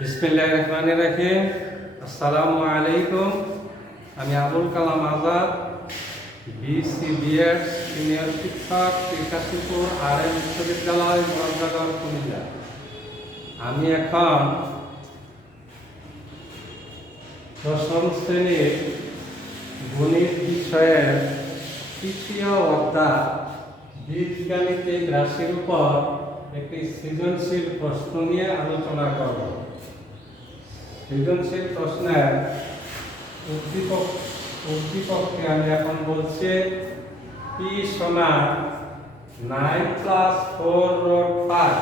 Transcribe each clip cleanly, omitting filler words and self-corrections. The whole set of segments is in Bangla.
বিসমিল্লাহিররহমানিররহিম। আসসালামু আলাইকুম। আমি Abul Kalam Azad, BC B Ed senior শিক্ষক, কাশীপুর RM বিশ্ববিদ্যালয়, মুরাদনগর, কুমিল্লা। আমি এখন দশম শ্রেণীর গণিত বিষয়ের তৃতীয় অধ্যায় বীজগাণিতিক রাশির উপর একটি সৃজনশীল প্রশ্ন নিয়ে আলোচনা করব। সৃজনশীল প্রশ্নের উদ্দীপককে আমি এখন বলছি p সমান 9 + 4 √5,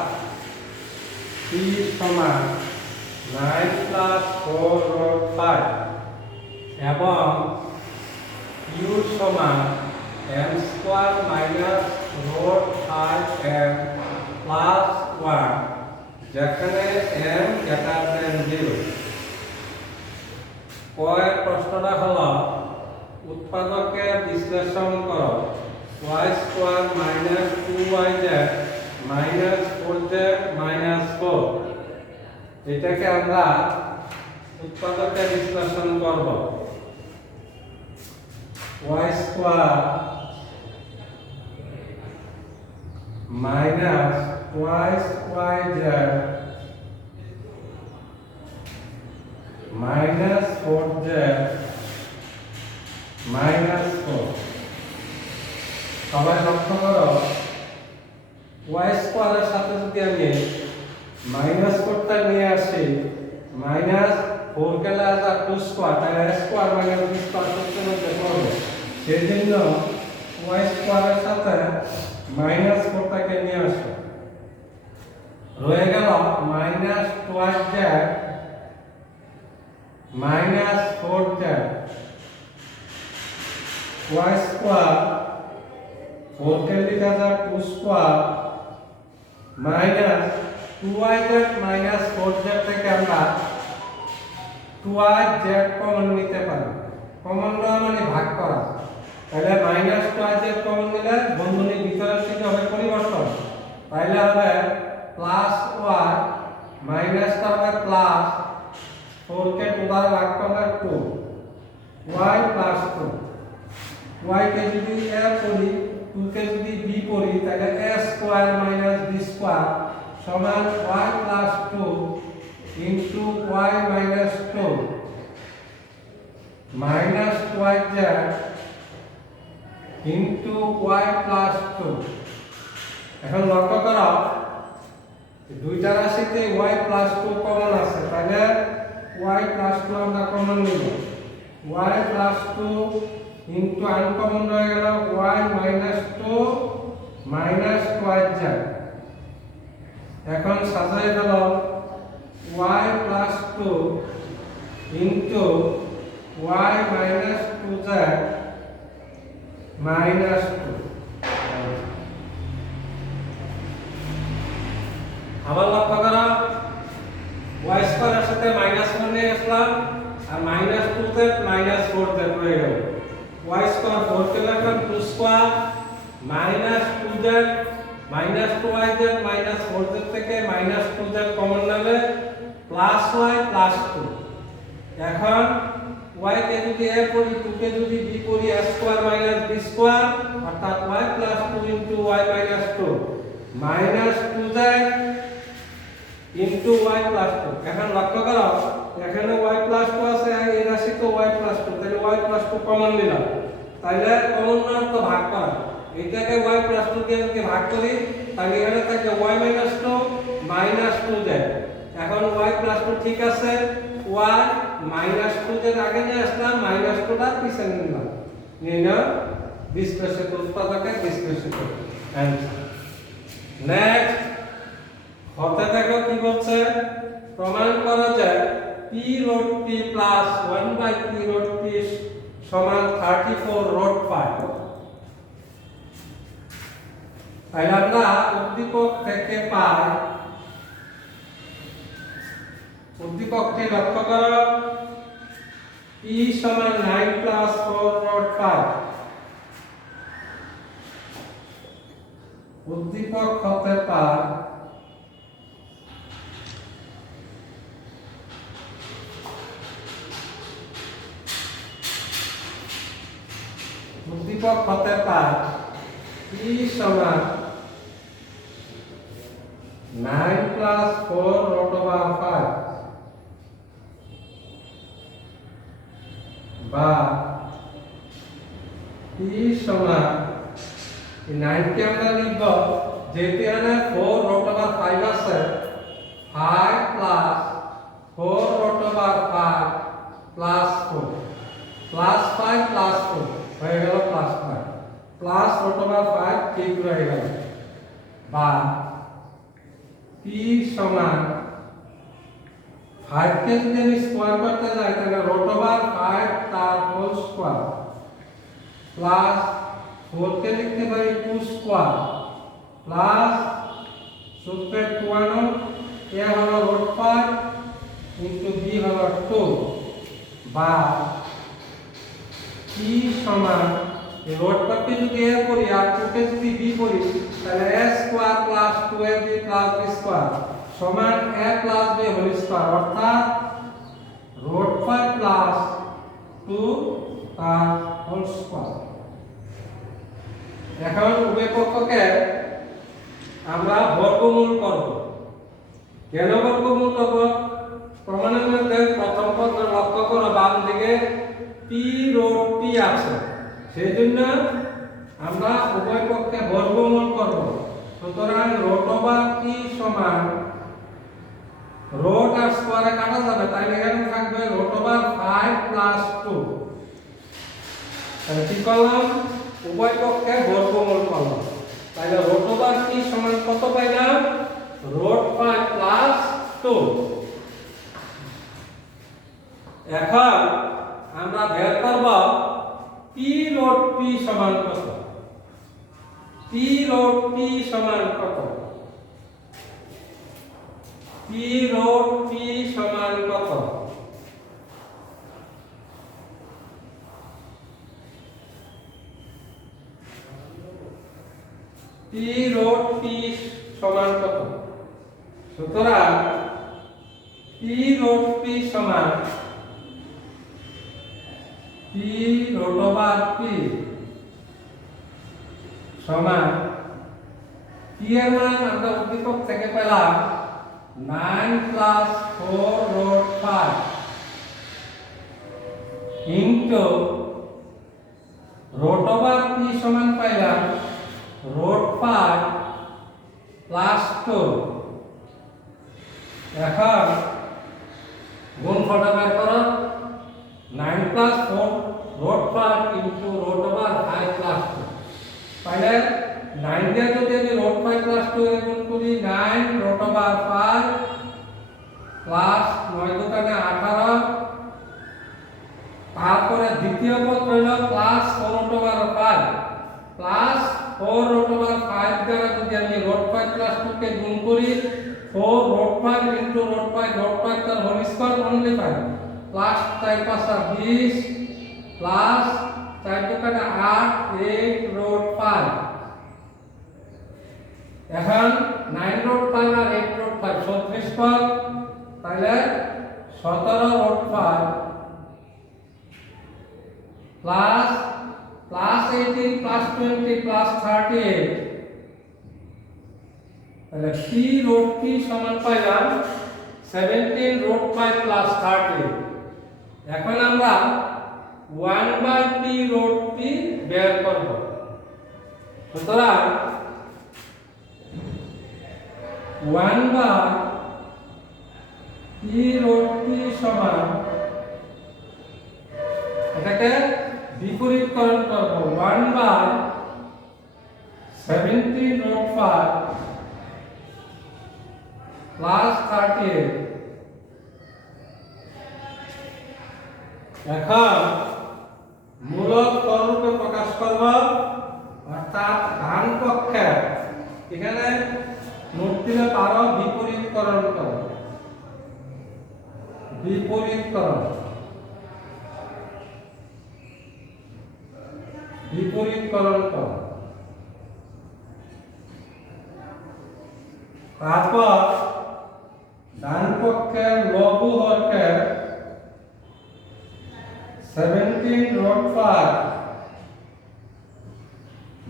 p সমান 9 + 4 √5 এবং u সমান m² - √5m + 1, যেখানে m > 0। পরের প্রশ্নটা হলো উৎপাদকের বিশ্লেষণ করো। y² - 2yz - 4z - 4। এটাকে আমরা উৎপাদকের বিশ্লেষণ করব। y² - 2yz - 4z - 4। সবাই লক্ষ্য করো, y² এর সাথে যদি আমি -4টা নিয়ে আসি, -4 গেলে আর 2 স্কয়ার, তাই a² - b² সূত্রের মধ্যে পড়বে। সেজন্য y² এর সাথে -4টাকে নিয়ে আসো। রয়ে গেল -2z - 4z। y² 4 কে লিখা যায় 2 স্কয়ার -2yz - 4z থেকে আমরা 2yz কমন নিতে পারি। কমন নেওয়া মানে ভাগ করা। তাহলে -2yz কমন নিলে বন্ধনীর ভিতরের থেকে হবে পরিবর্তন। তাহলে হবে +y, মাইনাসটা হবে প্লাস, 4 কে 2 দ্বারা ভাগ করলে 2, y + 2। y কে যদি a করি, 2 কে যদি b করি, তাহলে a² - b² সমান y + 2 into y - 2 -2yz into y + 2। এখন লক্ষ্য করো, দুইটা রাশিতে y + 2 কমন আছে, তাহলে y + 2 আমরা কমন নিব। y + 2 into আনকমন রয়ে গেল y - 2 -2yz। এখন সাজাই গেল y + 2 into y - 2z -2। আবার লক্ষ্য করো, y² এর সাথে -1 নিয়ে আসলাম আর -2z - 4z রয়ে গেল। y² 4 কে লিখলাম 2 স্কয়ার -2z -2yz - 4z থেকে -2z কমন নেবে +y + 2। এখন y কে যদি a করি, 2 কে যদি b করি, a² - b² অর্থাৎ y + 2 into y - 2 -2z into y + 2। এখন লক্ষ্য করো, এখানে y + 2 আছে, এই রাশি তো y + 2, তাহলে y + 2 কমন নিলাম। তাহলে কমন না তো ভাগ করা, এটাকে y + 2 দিয়ে যদি ভাগ করি, তাহলে এখানে থাকে y - 2 -2z। এখন y + 2 ঠিক আছে, y -2z আগে নিয়ে আসলাম, -2টা পিছনে নিলাম। নিয়ে নাও বিশ্লেষিত উৎপাদকের বিশ্লেষিত অ্যানসার। নেক্সট হতে দেখো কি বলছে, প্রমাণ করা যায় p √p + 1/p √p সমান 34√5। তাহলে আমরা উদ্দীপক থেকে পাই, উদ্দীপকটি লক্ষ্য করো, p সমান 9 + 4√5। উদ্দীপক হতে পায় p একক হতে পায় ই সমান 9 প্লাস 4 রুট ওভার 5 বা ই সমান 9 কে আমরা লিখব যেহেতু এখানে 4 রুট ওভার 5 আছে 5 plus 4 root over 5 plus 4 plus 5 plus 4 হয়ে গেল প্লাস 5 প্লাস রুট ওভার 5 ঠিক রয়ে গেল বা পি সমান 5 কে যদি আমি স্কয়ার করতে যাই তাহলে রুট ওভার 5 তার হোল স্কয়ার প্লাস 4 কে লিখতে পারি 2 স্কয়ার প্লাস সূত্রে 2 আনো এ হলো রুট 5 ইনটু বি হলো 2 বা কি সমান এই রুট 5 কে যদি এ করি আর 2 কে যদি বি করি তাহলে a square plus 2ab plus b square সমান a plus b whole square অর্থাৎ রুট 5 প্লাস 2 তার হোল স্কয়ার। এখন উভয় পক্ষকে আমরা বর্গমূল করব। কেন বর্গমূল করব? প্রমাণের মধ্যে প্রথম পদ লক্ষ্য করো বাম দিকে p রুট p আছে, সেই জন্য আমরা উভয় পক্ষে বর্গমূল করব। সুতরাং রুট ওভার p সমান রুট আর স্কয়ারে কাটা যাবে, তাই এখানে থাকবে রুট ওভার 5 প্লাস 2। তাহলে কি করলাম? উভয় পক্ষে বর্গমূল করলাম। তাহলে রুট ওভার p সমান কত পাইলাম? Root 5 plus 2। এখন আমরা বের করব p রুট p সমান কত। p রুট p সমান কত? p রুট p সমান কত? p রুট p সমান কত? সুতরাং p রুট p সমান p রুট ওভার p সমান p এর মান আমরা উদ্দীপক থেকে পেলাম 9 plus 4 root 5 into root over p সমান পাইলাম রুট 5 প্লাস 2। এখন গুণফলটা বের করো 9 plus 4 root 5 into root over 5 plus 2 তাহলে 9 দিয়ে যদি আমি রুট 5 প্লাস 2 এর গুণ করি 9 রুট ওভার 5 প্লাস 9 দোকানে 18 তারপরে দ্বিতীয় পদ হলো plus 4 root over 5 plus 4 root over 5 দ্বারা যদি আমি রুট 5 প্লাস 2 কে গুণ করি 4 রুট 5 ইনটু রুট 5 তার whole square only 5 plus 4 5 20 plus 4 দোকানে 8 8 রুট 5। এখন 9 রুট 5 আর 8 রুট 5 36 পদ, তাহলে 17 root 5 plus plus 18 plus 20 plus 38 তাহলে p রুট p সমান পাইলাম 17 রুট 5 প্লাস 38। এখন আমরা 1 বাই p রুট p বের করব। সুতরাং 1 বাই p রুট p সমান এটাকে বিপরীতকরণ করব 1 বাই 17 রুট 5 প্লাস 38। এখন মূলক স্বরূপে প্রকাশ করব, অর্থাৎ ডান পক্ষে এখানে নোট দিলে পারো বিপরীতকরণ করো, বিপরীতকরণ বিপরীতকরণ করো। তারপর ডান পক্ষের লঘু হরকে 17 রুট 5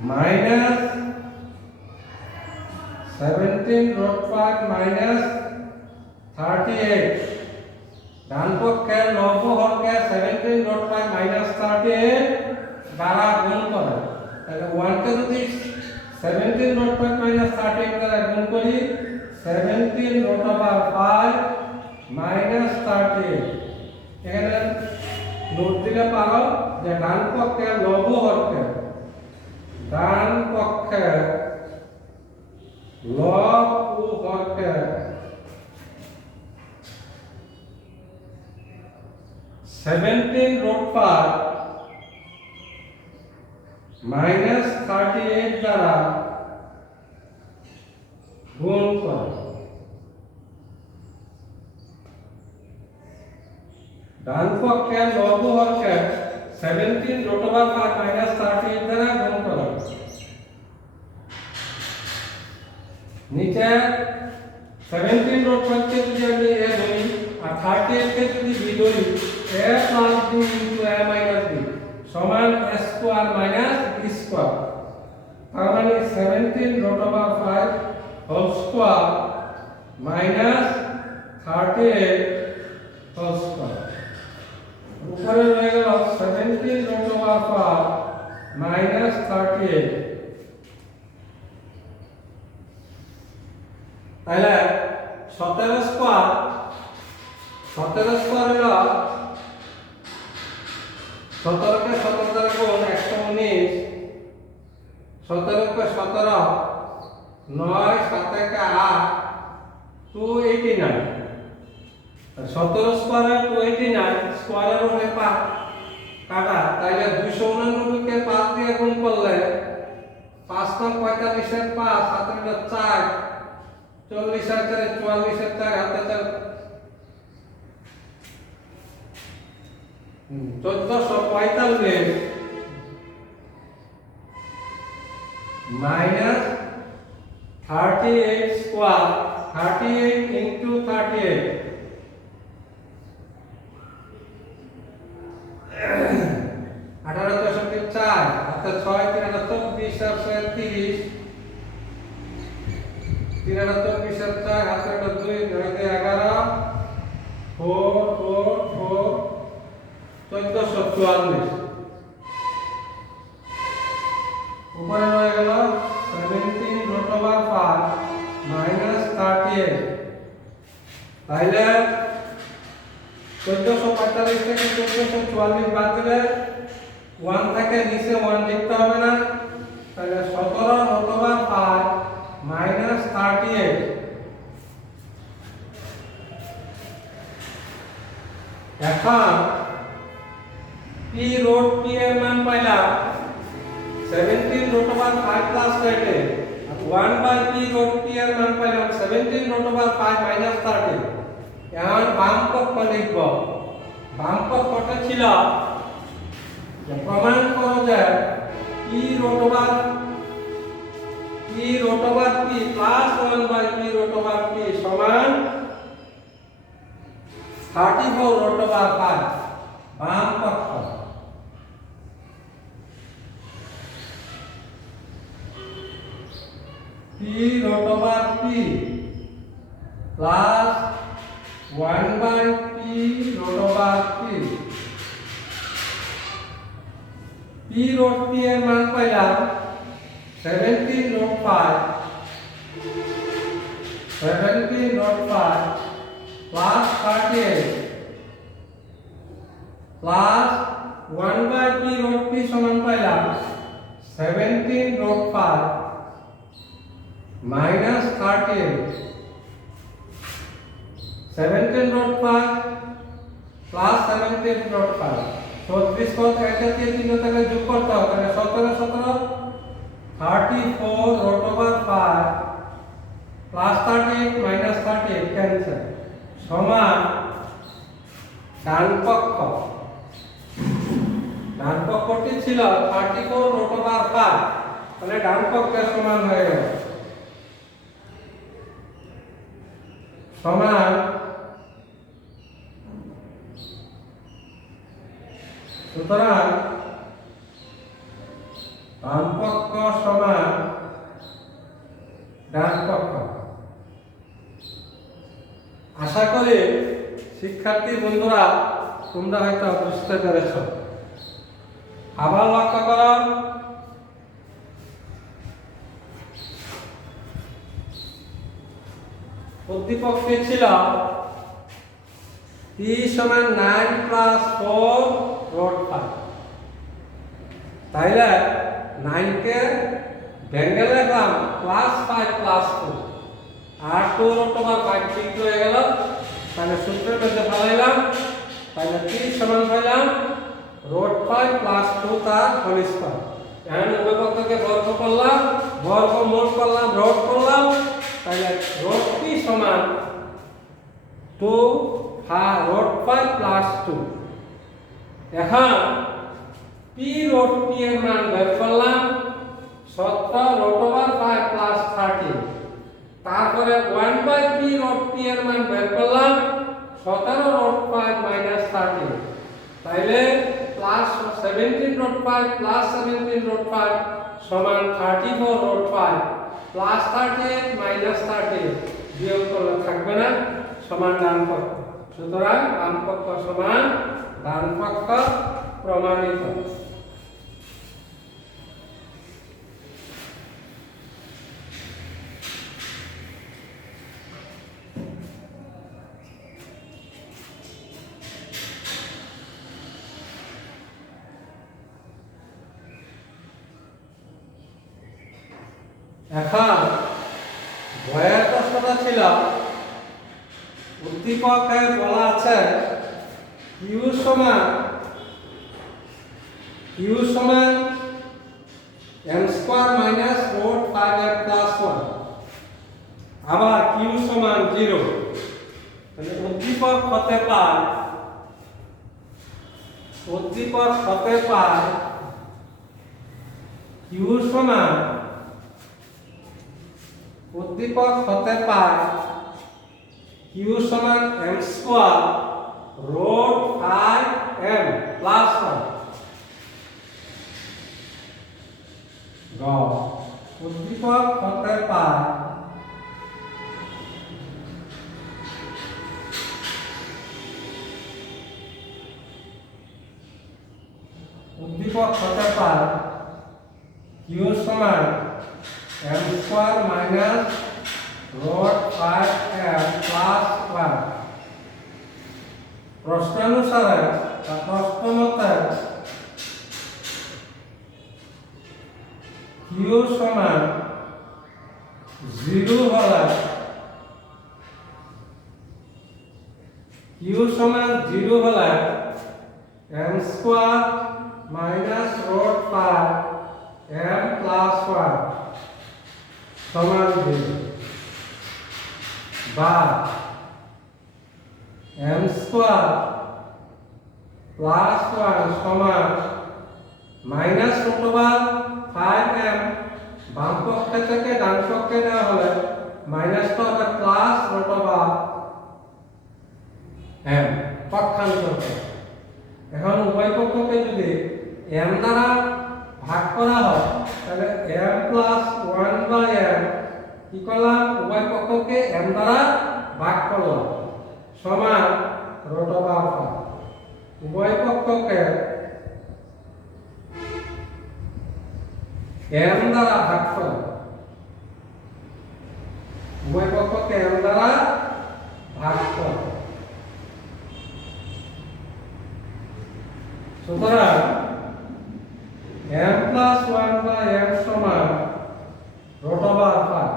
মাইনাস 17√5 মাইনাস 38 ডান পক্ষের লব্ধ হরকে 17√5 মাইনাস 38 দ্বারা গুণ করা। তাহলে 1 কে যদি 17√5 মাইনাস 38 দ্বারা গুণ করি 17√5 মাইনাস 38 এখানে নোট দিলে পারো যে ডান পক্ষের লব্ধ হরকে ডান পক্ষের লব ও হরকে 17√5 মাইনাস 38 দ্বারা গুণ করো। ডান পক্ষের লব ও হরকে 17√5 মাইনাস 38 দ্বারা গুণ করো। নিচে 17√5 কে যদি আমি a ধরি আর 38 কে যদি b ধরি a plus b into a minus b সমান a square minus b square। তার মানে 17√5 whole square minus 38 whole square। উপরে রয়ে গেল 17√5 minus 38। তাহলে 17 স্কয়ার হলো 17 কে 17 দ্বারা গুণ 119 17 কে 17 9 7 কে 8 289 17 স্কয়ারে 289 স্কয়ারের উপরে 5 কাটা তাহলে 289 কে 5 দিয়ে গুণ করলে 5 × 45 এর 5 7 × 4 40 আর 4 44 এর 4 হাতে 4 1445 মাইনাস 38 স্কয়ার 38 into 38 18 4 হাতে 6 3 24 আর 30 3 আর 24 আর 4 হাতে 2 9 11 4 4 4 1444 উপরে রয়ে গেল 17√5 মাইনাস 38 তাহলে 1445 থেকে 1444 বাদ দিলে 1 থেকে নিচে 1 লিখতে হবে না। তাহলে 17√5 মাইনাস 38 এখন p রুট p এর মান পাইলাম 17√5 প্লাস 30 আর 1/p রুট p এর মান পাইলাম 17√5 মাইনাস 30। এখন বাম পক্ষ লিখব। বাম পক্ষটা ছিল যে প্রমাণ করো যে p root p plus 1/p root p সমান 34√5 বাম পক্ষ। p root p plus 1/p root p p root p এর মান পাইলাম 17√5 plus 38 plus 1/p root p সমান পাইলাম 17√5 মাইনাস 38 17√5 প্লাস 17√5 34 পদ এটা দিয়ে তিন থেকে যোগ করতে হবে তাহলে 17 17 34√5 প্লাস 38 মাইনাস 38 ক্যান্সেল সমান ডান পক্ষটি ছিল 34√5 তাহলে ডান পক্ষের সমান হয়ে গেল সমান সুতরাং বামপক্ষ সমান ডান পক্ষ। আশা করি শিক্ষার্থী বন্ধুরা তোমরা হয়তো বুঝতে পেরেছ। আবার লক্ষ্য করো, উদ্দীপকটি ছিল p সমান 9 প্লাস 4 রুট 5। তাইলে 9 কে ভেঙে লিখলাম প্লাস 5 প্লাস 2 আর 2 রুট ওভার 5 ঠিক হয়ে গেল। তাহলে সূত্রের মধ্যে ফেলাইলাম, তাহলে p সমান পাইলাম রুট 5 প্লাস 2 তার হোল স্কয়ার। এখন উভয় পক্ষকে বর্গ করলাম, বর্গমূল করলাম, রুট করলাম। তাহলে রুট p সমান 2 রুট 5 প্লাস 2। এখন p রুট p এর মান বের করলাম 17 রুট ওভার 5 প্লাস 13। তারপরে 1/p রুট p এর মান বের করলাম 17 রুট 5 মাইনাস 13। তাইলে প্লাস 17 রুট 5 প্লাস 17 রুট 5 সমান 34 রুট 5 প্লাস 38 মাইনাস 30 বিয়োগ করলে থাকবে না, সমান ডান পক্ষ। সুতরাং বাম পক্ষ সমান ডান পক্ষ প্রমাণিত। এখন বইয়ের প্রশ্নটা ছিল, উদ্দীপকে বলা আছে কিউ সমান m square minus root 5m plus 1, আবার কিউ সমান 0। তাহলে উদ্দীপক হতে পারে কিউ সমান কিউ সমান m square root 5m plus 1। উদ্দীপক হতে পারে কিউ সমান m square minus root 5m plus 1। প্রশ্নানুসারে বা প্রশ্ন মতে কিউ সমান 0 হলে m square minus root 5m plus 1 সমান 0, বা m স্কয়ার প্লাস 1 সমান মাইনাস রুট ওভার 5m। বাম পক্ষ থেকে ডান পক্ষে নেওয়া হলে মাইনাসটা হবে প্লাস রুট ওভার m পক্ষান্তর। এখন উভয় পক্ষকে যদি m দ্বারা ভাগ করা হয় তাহলে m প্লাস 1/m কি করলাম, উভয় পক্ষকে m দ্বারা ভাগ করলাম সমান রুট ওভার 5। উভয় পক্ষকে m দ্বারা ভাগ করলাম, উভয় পক্ষকে m দ্বারা ভাগ করলাম। সুতরাং m প্লাস 1/m সমান রুট ওভার 5।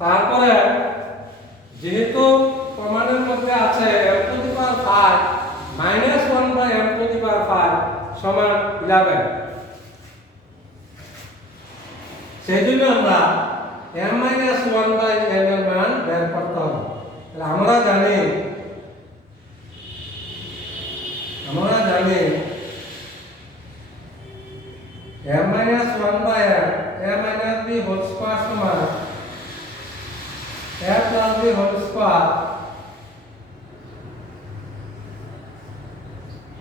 তারপরে যেহেতু প্রমাণের মধ্যে আছে m to the power 5 minus 1/m to the power 5 সমান 11, সেই জন্য আমরা m মাইনাস 1/m এর মান বের করতে হবে। তাহলে আমরা জানি m minus 1/m m minus b whole square সমান a plus b whole square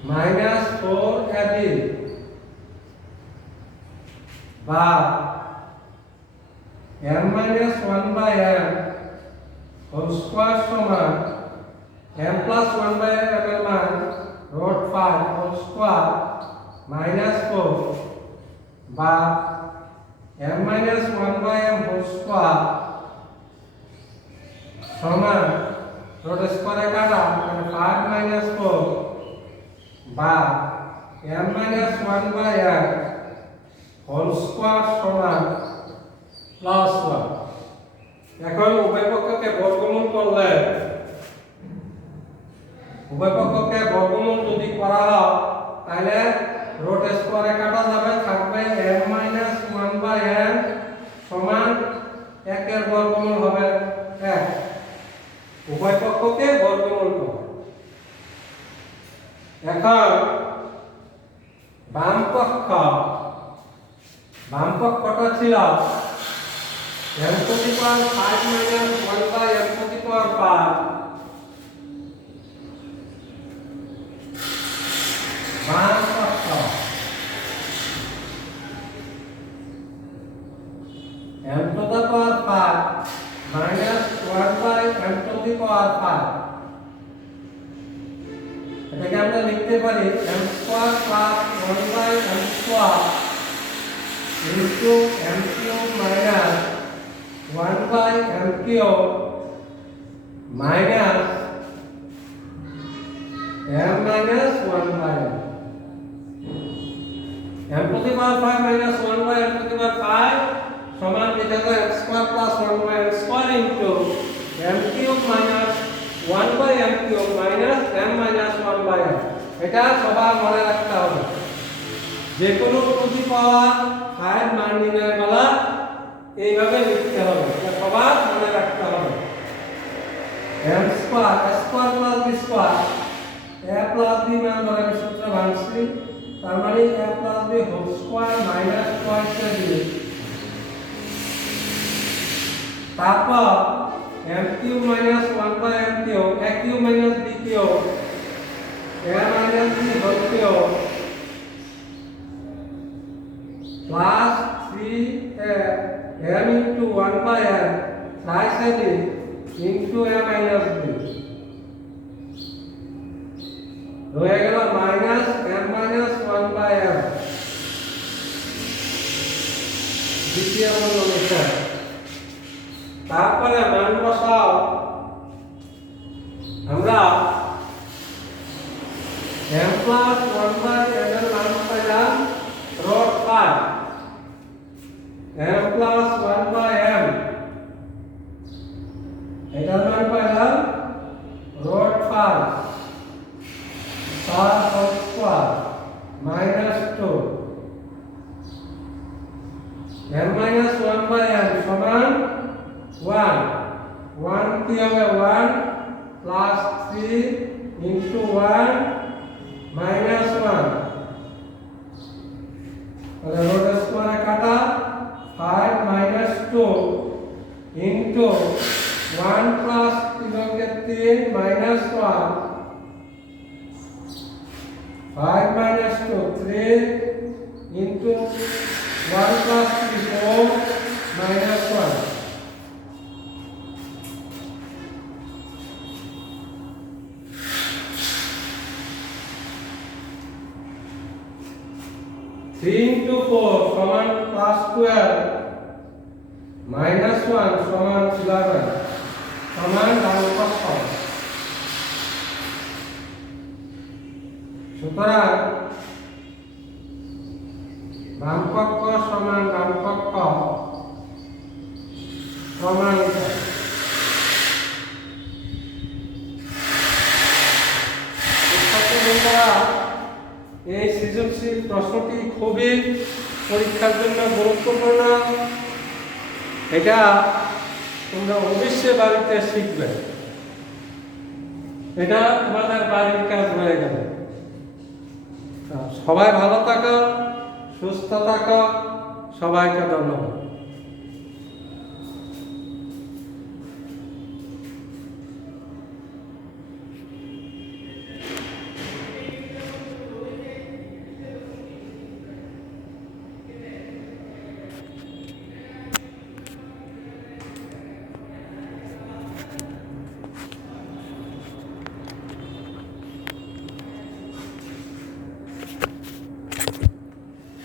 minus 4ab বা m minus 1 by m whole square সমান m plus 1 by m এর মান root 5 whole square minus 4 বা m minus 1 by m whole square সমান root square কাটা মানে 5 minus 4 বা m minus 1 by m whole square সমান plus 1। এখন উভয় পক্ষকে বর্গমূল করলে উভয় পক্ষকে বর্গমূল যদি করা হয় তাহলে রুট স্কয়ারে কাটা যাবে, থাকবে m minus 1 by m সমান 1 এর বর্গমূল হবে 1। উভয় পক্ষকে বর্গমূল করো। এখন বাম পক্ষটা ছিল m to the power 5 minus 1 by m to the power 5। বাম পক্ষ m to the power 5 minus 1 by m to the power 5। এটাকে আমরা লিখতে পারি m square plus 1 by m square into m cube minus 1 by m cube minus m minus 1 by m to the power 5 minus 1 by m to the power 5 সমান এটা তো m square plus 1 by m square into m cube minus 1 by m cube minus m minus 1 by m। এটা সবার মনে রাখতে হবে, যে কোনো টু দি পাওয়ার 5 মান নির্ণয় করা এইভাবে লিখতে হবে, এটা সবার মনে রাখতে হবে। m square plus b square a plus b মান ধরে আমি সূত্র ভাঙছি, তার মানে a plus b whole square minus twice a b, তারপর m cube minus 1 by m cube a cube minus b cube a minus b whole cube plus 3 m into 1 by m twice a b into a minus b রয়ে গেল minus m minus 1 by m দ্বিতীয় মূল অনুসার। তারপরে মান বসাও, আমরা m plus 1 by m এর মান পাইলাম root 5, m plus 1 by m এটার মান পাইলাম root 5 তার whole square minus 2 m minus 1 by m সমান 1 কি হবে 1 plus 3 into 1 minus 1 তাহলে রোড স্কয়ারে কাটা 5 minus 2 into 1 plus 3 के 3 minus 1 5 minus 2 3 into 1 plus 3 4 minus 1 3 into 4 সমান plus 12 minus 1 সমান 11 সমান ডান পক্ষ। সুতরাং বাম পক্ষ সমান ডান পক্ষ সমান এই সৃজনশীল প্রশ্নটি খুবই পরীক্ষার জন্য গুরুত্বপূর্ণ, এটা তোমরা অবশ্যই বাড়িতে শিখবে, এটা তোমাদের বাড়ির কাজ হয়ে গেল। সবাই ভালো থাকো, সুস্থ থাকো, সবাইকে ধন্যবাদ।